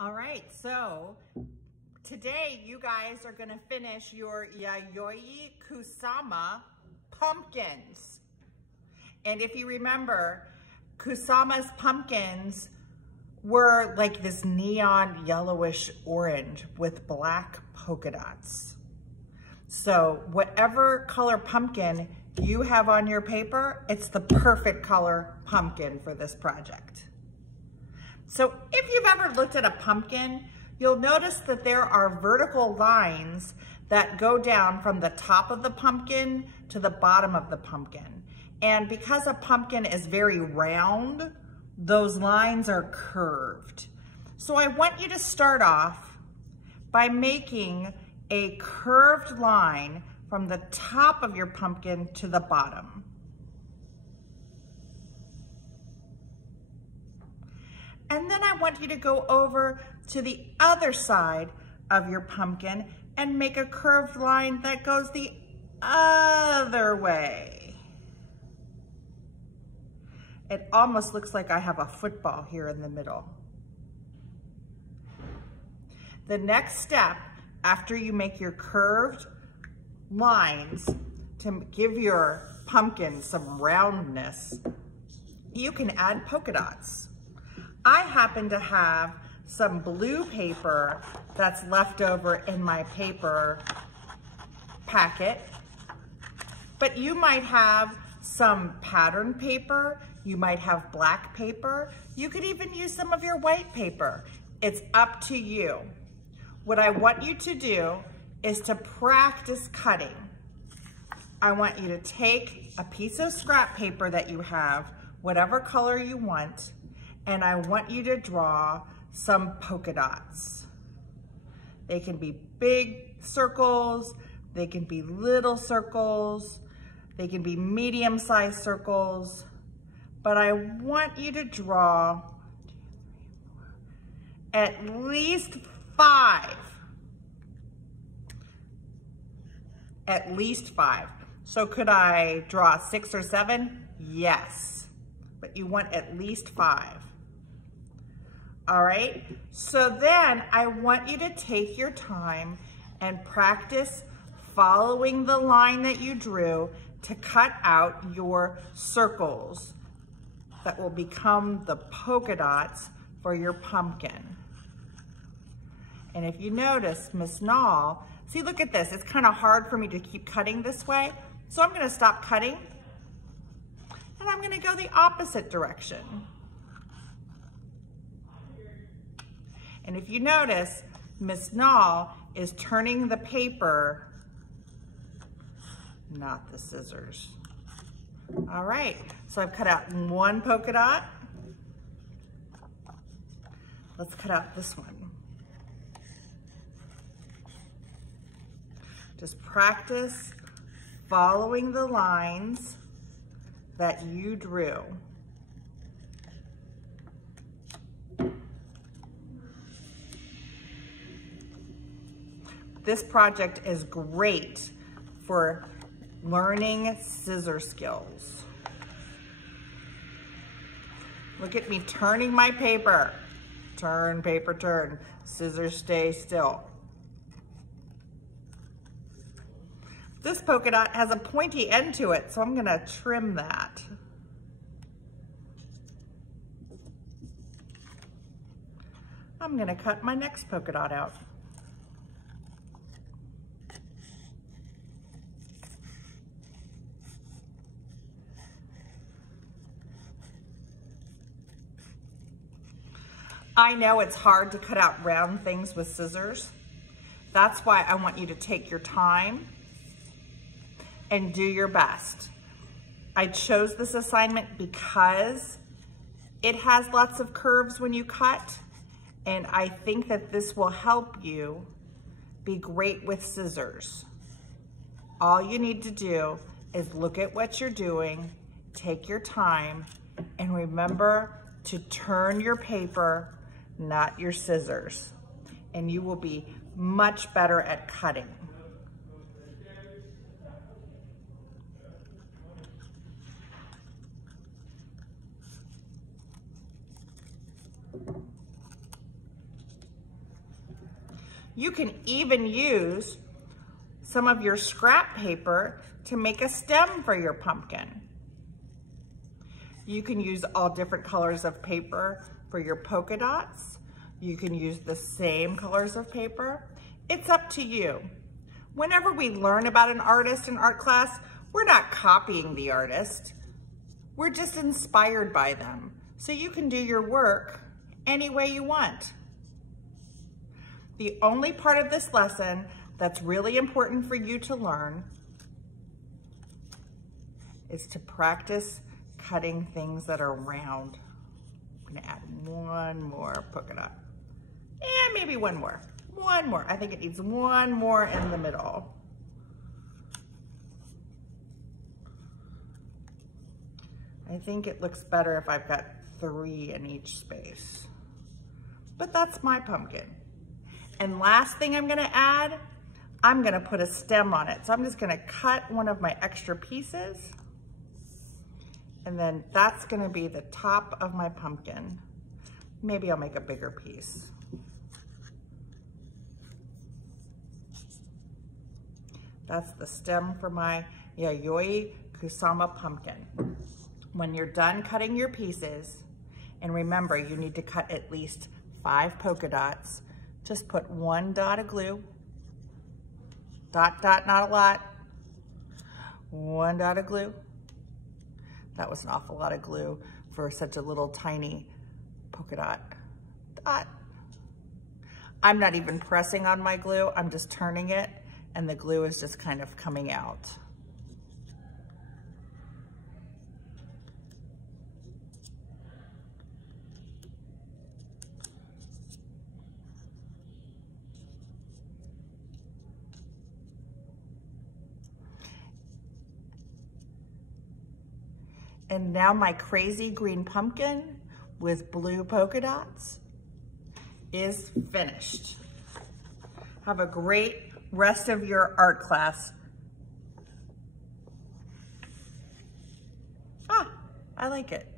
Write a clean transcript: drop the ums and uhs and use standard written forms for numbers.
All right, so today you guys are gonna finish your Yayoi Kusama pumpkins. And if you remember, Kusama's pumpkins were like this neon yellowish orange with black polka dots. So whatever color pumpkin you have on your paper, it's the perfect color pumpkin for this project. So if you've ever looked at a pumpkin, you'll notice that there are vertical lines that go down from the top of the pumpkin to the bottom of the pumpkin. And because a pumpkin is very round, those lines are curved. So I want you to start off by making a curved line from the top of your pumpkin to the bottom. And then I want you to go over to the other side of your pumpkin and make a curved line that goes the other way. It almost looks like I have a football here in the middle. The next step, after you make your curved lines to give your pumpkin some roundness, you can add polka dots. I happen to have some blue paper that's left over in my paper packet, but you might have some pattern paper, you might have black paper, you could even use some of your white paper. It's up to you. What I want you to do is to practice cutting. I want you to take a piece of scrap paper that you have, whatever color you want, and I want you to draw some polka dots. They can be big circles, they can be little circles, they can be medium-sized circles, but I want you to draw at least 5. At least 5. So could I draw 6 or 7? Yes, but you want at least 5. All right, so then I want you to take your time and practice following the line that you drew to cut out your circles that will become the polka dots for your pumpkin. And if you notice, Miss Nall, see, look at this. It's kind of hard for me to keep cutting this way. So I'm gonna stop cutting and I'm gonna go the opposite direction. And if you notice, Miss Nall is turning the paper, not the scissors. All right, so I've cut out one polka dot. Let's cut out this one. Just practice following the lines that you drew. This project is great for learning scissor skills. Look at me turning my paper. Turn, paper, turn. Scissors stay still. This polka dot has a pointy end to it, so I'm gonna trim that. I'm gonna cut my next polka dot out. I know it's hard to cut out round things with scissors. That's why I want you to take your time and do your best. I chose this assignment because it has lots of curves when you cut, and I think that this will help you be great with scissors. All you need to do is look at what you're doing, take your time, and remember to turn your paper, not your scissors, and you will be much better at cutting. You can even use some of your scrap paper to make a stem for your pumpkin. You can use all different colors of paper for your polka dots. You can use the same colors of paper. It's up to you. Whenever we learn about an artist in art class, we're not copying the artist. We're just inspired by them. So you can do your work any way you want. The only part of this lesson that's really important for you to learn is to practice cutting things that are round. I'm gonna add one more polka dot. And maybe one more. One more. I think it needs one more in the middle. I think it looks better if I've got 3 in each space. But that's my pumpkin. And last thing I'm gonna add, I'm gonna put a stem on it. So I'm just gonna cut one of my extra pieces, and then that's gonna be the top of my pumpkin. Maybe I'll make a bigger piece. That's the stem for my Yayoi Kusama pumpkin. When you're done cutting your pieces, and remember, you need to cut at least 5 polka dots, just put 1 dot of glue, dot, dot, not a lot, 1 dot of glue. That was an awful lot of glue for such a little tiny polka dot. I'm not even pressing on my glue, I'm just turning it, and the glue is just kind of coming out. And now my crazy green pumpkin with blue polka dots is finished. Have a great rest of your art class. I like it.